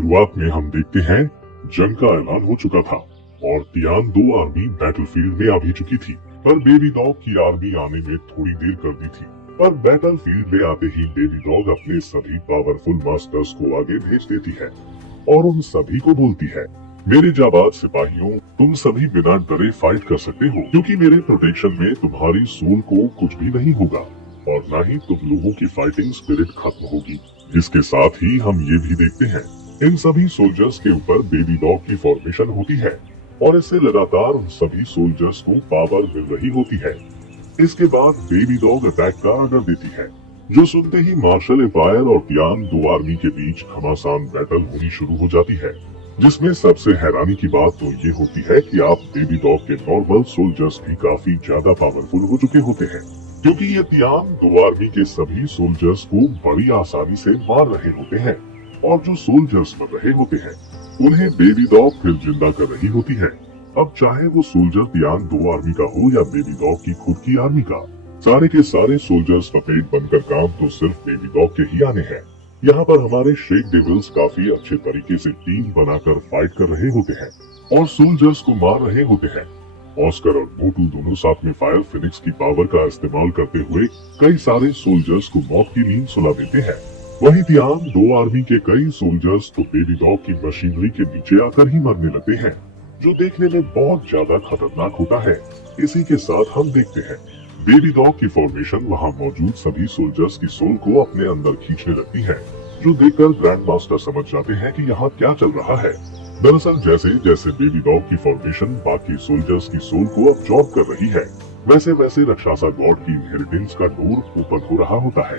शुरुआत में हम देखते हैं जंग का ऐलान हो चुका था और तियान 2 आर्मी बैटलफील्ड में आ भी चुकी थी, पर बेबी डॉग की आर्मी आने में थोड़ी देर कर दी थी। पर बैटलफील्ड में आते ही बेबी डॉग अपने सभी पावरफुल मास्टर्स को आगे भेज देती है और उन सभी को बोलती है, मेरे जाबाज सिपाहियों, तुम सभी बिना डरे फाइट कर सकते हो, क्योंकि मेरे प्रोटेक्शन में तुम्हारी सोल को कुछ भी नहीं होगा और न ही तुम लोगों की फाइटिंग स्पिरिट खत्म होगी। इसके साथ ही हम ये भी देखते हैं इन सभी सोल्जर्स के ऊपर बेबी डॉग की फॉर्मेशन होती है और इससे लगातार उन सभी सोल्जर्स को पावर मिल रही होती है। इसके बाद बेबी डॉग अटैक का ऑर्डर देती है, जो सुनते ही मार्शल एम्पायर और तियान 2 आर्मी के बीच घमासान बैटल होनी शुरू हो जाती है, जिसमें सबसे हैरानी की बात तो ये होती है कि आप बेबी डॉग के नॉर्मल सोल्जर्स भी काफी ज्यादा पावरफुल हो चुके होते हैं, क्योंकि ये तियान 2 आर्मी के सभी सोल्जर्स को बड़ी आसानी से मार रहे होते हैं और जो सोल्जर्स मर रहे होते हैं उन्हें बेबी डॉग फिर जिंदा कर रही होती है। अब चाहे वो सोल्जर तियान 2 आर्मी का हो या बेबी डॉग की खुद की आर्मी का, सारे के सारे सोल्जर्स का पेट बनकर काम तो सिर्फ बेबी डॉग के ही आने हैं। यहाँ पर हमारे शेक डेविल्स काफी अच्छे तरीके से टीम बनाकर फाइट कर रहे होते हैं और सोल्जर्स को मार रहे होते हैं। ऑस्कर और मोटू दोनों साथ में फायर फिनिक्स की पावर का इस्तेमाल करते हुए कई सारे सोल्जर्स को मौत की नींद सुला देते हैं। वहीं तियान 2 आर्मी के कई सोल्जर्स तो बेबी डॉग की मशीनरी के नीचे आकर ही मरने लगते हैं, जो देखने में बहुत ज्यादा खतरनाक होता है। इसी के साथ हम देखते हैं बेबी डॉग की फॉर्मेशन वहाँ मौजूद सभी सोल्जर्स की सोल को अपने अंदर खींचने लगती है, जो देखकर ग्रैंड मास्टर समझ जाते हैं कि यहाँ क्या चल रहा है। दरअसल जैसे जैसे बेबी डॉग की फॉर्मेशन बाकी सोल्जर्स की सोल को अब्सॉर्ब कर रही है, वैसे वैसे राक्षसा गॉड की इनहेरिटेंस का डोर ओपन हो रहा होता है,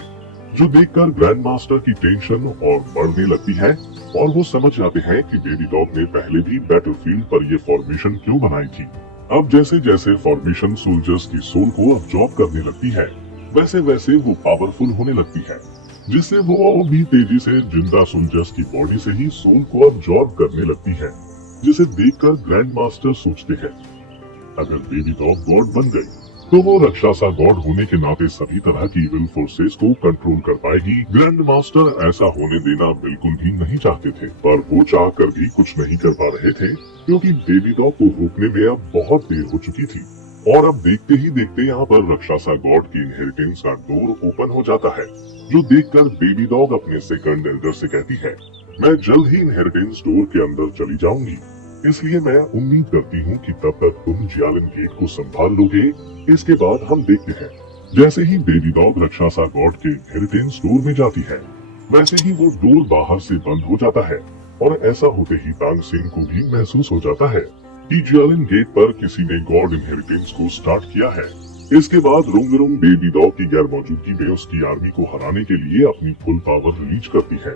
जो देखकर ग्रैंड मास्टर की टेंशन और बढ़ने लगती है और वो समझ जाते हैं कि बेबी डॉग ने पहले भी बैटलफील्ड पर ये फॉर्मेशन क्यों बनाई थी। अब जैसे जैसे फॉर्मेशन सोल्जर्स की सोल को अब्सॉर्ब करने लगती है, वैसे वैसे वो पावरफुल होने लगती है, जिससे वो और भी तेजी से जिंदा सोल्जर्स की बॉडी से ही सोल को अब्सॉर्ब करने लगती है, जिसे देखकर ग्रैंड मास्टर सोचते हैं, अगर बेबी डॉग गॉड बन गई तो वो राक्षसा गॉड होने के नाते सभी तरह की इविल फोर्सेस को कंट्रोल कर पाएगी। ग्रैंड मास्टर ऐसा होने देना बिल्कुल भी नहीं चाहते थे, पर वो चाह कर भी कुछ नहीं कर पा रहे थे, क्योंकि बेबी डॉग को रोकने में अब बहुत देर हो चुकी थी और अब देखते ही देखते यहाँ पर राक्षसा गॉड की इनहेरिटेंस का डोर ओपन हो जाता है, जो देखकर बेबी डॉग अपने सेकंड एल्डर से कहती है, मैं जल्द ही इनहेरिटेंस डोर के अंदर चली जाऊंगी, इसलिए मैं उम्मीद करती हूँ कि तब तक तुम जियालिन गेट को संभाल लोगे। इसके बाद हम देखते हैं जैसे ही बेबी डॉग राक्षसा गॉड के इनहेरिटेंस डोर में जाती है, वैसे ही वो डोर बाहर से बंद हो जाता है और ऐसा होते ही तांगसेन को भी महसूस हो जाता है कि जियालिन गेट पर किसी ने गॉड इनहेरिटेंस को स्टार्ट किया है। इसके बाद रुंगरुंग बेबी डॉग की गैर मौजूदगी में उसकी आर्मी को हराने के लिए अपनी फुल पावर रिलीज करती है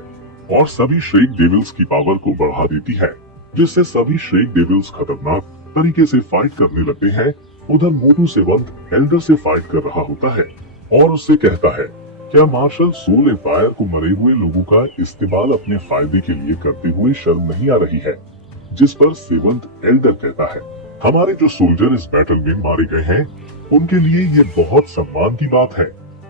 और सभी श्रेक डेविल्स की पावर को बढ़ा देती है, जिससे सभी श्रेक डेविल्स खतरनाक तरीके से फाइट करने लगते हैं। उधर मोटू सेवंत एल्डर से फाइट कर रहा होता है और उससे कहता है, क्या मार्शल सोल एम्पायर को मरे हुए लोगों का इस्तेमाल अपने फायदे के लिए करते हुए शर्म नहीं आ रही है? जिस पर सेवंत एल्डर कहता है, हमारे जो सोल्जर इस बैटल में मारे गए हैं उनके लिए ये बहुत सम्मान की बात है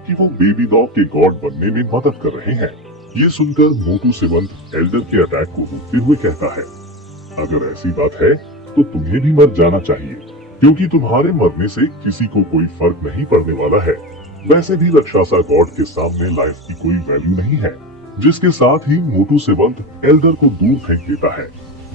कि वो बेबी डॉग के गॉड बनने में मदद कर रहे हैं। ये सुनकर मोटू सेवंत एल्डर के अटैक को रोकते हुए कहता है, अगर ऐसी बात है तो तुम्हें भी मर जाना चाहिए, क्योंकि तुम्हारे मरने से किसी को कोई फर्क नहीं पड़ने वाला है। वैसे भी राक्षसा गॉड के सामने लाइफ की कोई वैल्यू नहीं है। जिसके साथ ही मोटू सेवंत एल्डर को दूर फेंक देता है।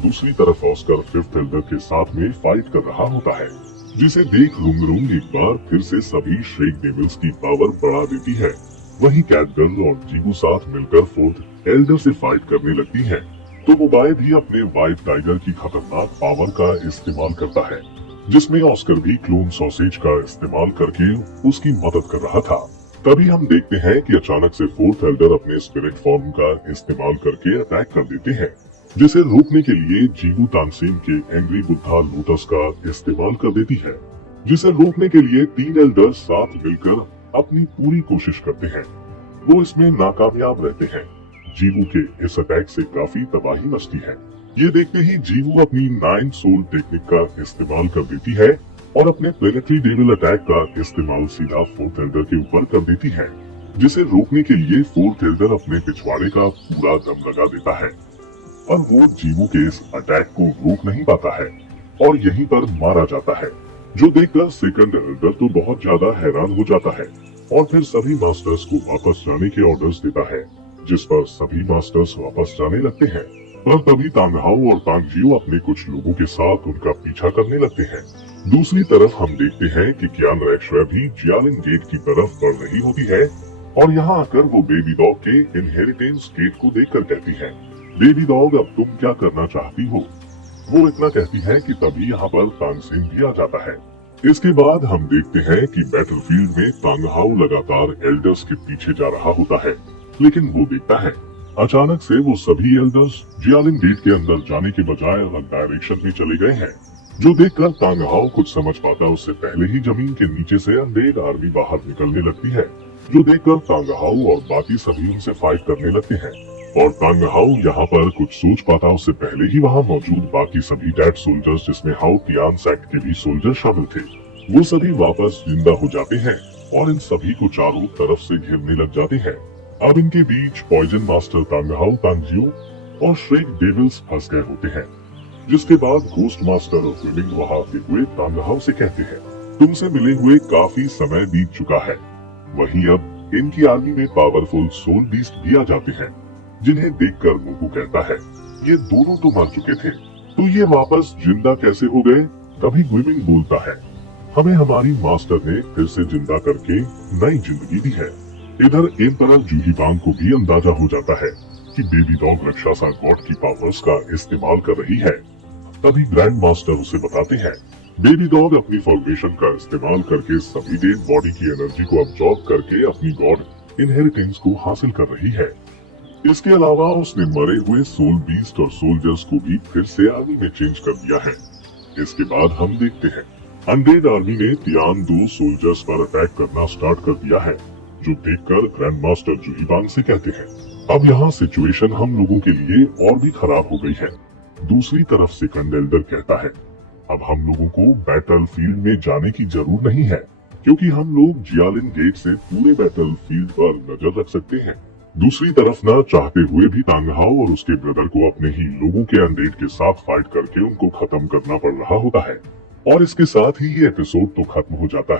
दूसरी तरफ ऑस्कर 5th एल्डर के साथ में फाइट कर रहा होता है, जिसे देख रुंगरुंग एक बार फिर से सभी श्रेक डेविल्स की पावर बढ़ा देती है। वहीं कैटगर्ल और जीबू साथ मिलकर 4th एल्डर से फाइट करने लगती है, तो मोबाइल भी अपने व्हाइट टाइगर की खतरनाक पावर का इस्तेमाल करता है, जिसमें ऑस्कर भी क्लोन सॉसेज का इस्तेमाल करके उसकी मदद कर रहा था। तभी हम देखते हैं कि अचानक से 4th एल्डर अपने स्पिरिट फॉर्म का इस्तेमाल करके अटैक कर देते हैं, जिसे रोकने के लिए जीबू तांगसेन के एंग्री बुद्धा लोटस का इस्तेमाल कर देती है, जिसे रोकने के लिए 3 एल्डर साथ मिलकर अपनी पूरी कोशिश करते हैं। वो इसमें नाकामयाब रहते हैं। जीवू के इस अटैक से काफी तबाही मचती है। ये देखते ही जीवू अपनी 9 सोल टेक्निक का इस्तेमाल कर देती है और अपने प्लेनेटरी डेविल अटैक का इस्तेमाल सीधा 4th एल्डर के ऊपर कर देती है, जिसे रोकने के लिए 4th एल्डर अपने पिछवाड़े का पूरा दम लगा देता है। पर वो जीवू के इस अटैक को रोक नहीं पाता है और यहीं पर मारा जाता है, जो देखकर सेकंड एल्डर तो बहुत ज्यादा हैरान हो जाता है और फिर सभी मास्टर्स को वापस जाने के ऑर्डर्स देता है, जिस पर सभी मास्टर्स वापस जाने लगते हैं। पर तभी तांगहाओ और तांगजियो अपने कुछ लोगों के साथ उनका पीछा करने लगते हैं। दूसरी तरफ हम देखते हैं कि क्यान रैक्शुए भी जियालिन गेट की तरफ बढ़ रही होती है और यहाँ आकर वो बेबी डॉग के इनहेरिटेंस गेट को देखकर कहती है, बेबी डॉग अब तुम क्या करना चाहती हो? वो इतना कहती है कि तभी यहाँ पर तांगसेन भी आ जाता है। इसके बाद हम देखते हैं कि बैटलफील्ड में तांगहाओ लगातार एल्डर्स के पीछे जा रहा होता है, लेकिन वो देखता है अचानक से वो सभी एल्डर्स जियालिन गेट के अंदर जाने के बजाय अलग डायरेक्शन में चले गए हैं, जो देखकर तांगहाओ कुछ समझ पाता उससे पहले ही जमीन के नीचे से अनडेड आर्मी बाहर निकलने लगती है, जो देखकर तांगहाओ और बाकी सभी उनसे फाइट करने लगते हैं। और तांगहाओ यहाँ पर कुछ सोच पाता उससे पहले ही वहाँ मौजूद बाकी सभी डेड सोल्जर्स, जिसमें हाओ तियान सेक्ट के भी सोल्जर शामिल थे, वो सभी वापस जिंदा हो जाते हैं और इन सभी को चारों तरफ से घेरने लग जाते हैं। अब इनके बीच पॉइजन मास्टर तांगहाओ, तांगजियो और श्रेक डेविल्स फंस गए होते हैं, जिसके बाद घोस्ट मास्टर और विलिंग वहां आते हुए तांगहाओ से कहते हैं, तुमसे मिले हुए काफी समय बीत चुका है। वहीं अब इनकी आर्मी में पावरफुल सोल बीस्ट भी आ जाते हैं, जिन्हें देखकर मुकु कहता है, ये दोनों तो मर चुके थे, तो ये वापस जिंदा कैसे हो गए? तभी ग्विमिंग बोलता है, हमें हमारी मास्टर ने फिर से जिंदा करके नई जिंदगी दी है। इधर एम्परर जूहीबांग को भी अंदाजा हो जाता है कि बेबी डॉग रक्षासा गॉड की पावर्स का इस्तेमाल कर रही है। तभी ग्रैंड मास्टर उसे बताते हैं, बेबी डॉग अपनी फॉर्मेशन का इस्तेमाल करके सभी डेड बॉडी की एनर्जी को अब्सॉर्ब करके अपनी गॉड इनहेरिटेंस को हासिल कर रही है। इसके अलावा उसने मरे हुए सोल बीस्ट और सोल्जर्स को भी फिर से आर्मी में चेंज कर दिया है। इसके बाद हम देखते हैं अनडेड आर्मी ने तियान 2 सोल्जर्स पर अटैक करना स्टार्ट कर दिया है, जो देखकर ग्रैंड मास्टर जूहीबांग से कहते हैं, अब यहाँ सिचुएशन हम लोगों के लिए और भी खराब हो गई है। दूसरी तरफ सेकंड एल्डर कहता है, अब हम लोगों को बैटल फील्ड में जाने की जरूरत नहीं है, क्योंकि हम लोग जियालिन गेट से पूरे बैटल फील्ड पर नजर रख सकते हैं। दूसरी तरफ न चाहते हुए भी तांगहाओ और उसके ब्रदर को अपने ही लोगों के अनडेड के साथ फाइट करके उनको खत्म करना पड़ रहा होता है। और इसके साथ ही ये एपिसोड तो खत्म हो जाता है।